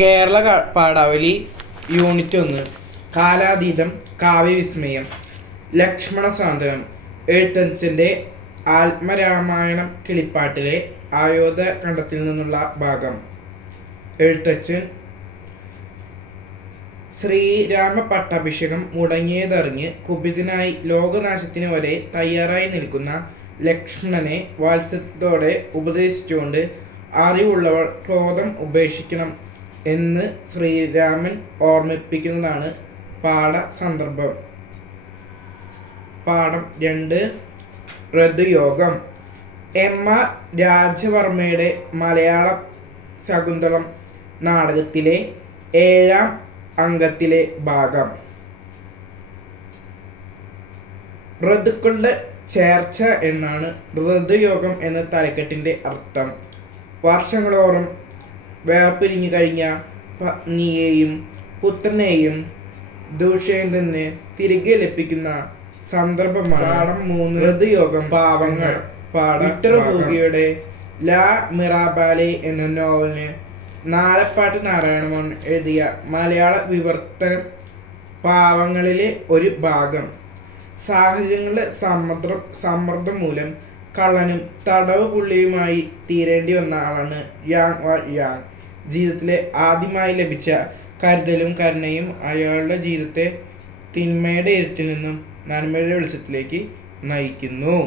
Kerala പാഠാവലി unit 1 കാലാതീതം കാവ്യവിസ്മയം Lakshmana സാന്ത്വനം എഴുത്തച്ഛൻ്റെ ആത്മരാമായണം കിളിപ്പാട്ടിലെ ആയോധ ഖണ്ഡത്തിൽ നിന്നുള്ള ഭാഗം. എഴുത്തച്ഛൻ ശ്രീരാമ പട്ടാഭിഷേകം മുടങ്ങിയതറിഞ്ഞ് കുപിതനായി ലോകനാശത്തിന് വരെ തയ്യാറായി നിൽക്കുന്ന ലക്ഷ്മണനെ വാത്സല്യത്തോടെ ഉപദേശിച്ചുകൊണ്ട് അറിവുള്ളവർ ക്രോധം ഉപേക്ഷിക്കണം എന്ന് ശ്രീരാമൻ ഓർമ്മിപ്പിക്കുന്നതാണ് പാഠസന്ദർഭം. പാഠം 2 ഋതുയോഗം. എം.ആർ. രാജവർമ്മയുടെ മലയാളം ശകുന്തളം നാടകത്തിലെ 7-ാം അങ്കത്തിലെ ഭാഗം. ഋതുക്കളുടെ ചേർച്ച എന്നാണ് ഋതുയോഗം എന്ന തലക്കെട്ടിൻ്റെ അർത്ഥം. വർഷങ്ങളോളം വേർപിരിഞ്ഞു കഴിഞ്ഞ പത്നിയെയും പുത്രനെയും ദുഷ്യന്തന് തിരികെ ലഭിക്കുന്ന സന്ദർഭമാണ്. പാഠം 3 ഋതുയോഗം പാവങ്ങൾ. വിക്ടർ ഹ്യൂഗോയുടെ ലാ മിറാബാലെ എന്ന നോവലിന് നാലപ്പാട്ട് നാരായണമോഹൻ എഴുതിയ മലയാള വിവർത്തനം പാവങ്ങളിലെ ഒരു ഭാഗം. സാഹചര്യങ്ങളുടെ സമ്മർദ്ദം മൂലം കള്ളനും തടവ് പുള്ളിയുമായി തീരേണ്ടി വന്ന ആളാണ് യാങ് വാ യാങ്. ജീവിതത്തിലെ ആദ്യമായി ലഭിച്ച കരുതലും കരുണയും അയാളുടെ ജീവിതത്തെ തിന്മയുടെ ഇരുട്ടിൽ നിന്നും നന്മയുടെ വെളിച്ചത്തിലേക്ക് നയിക്കുന്നു.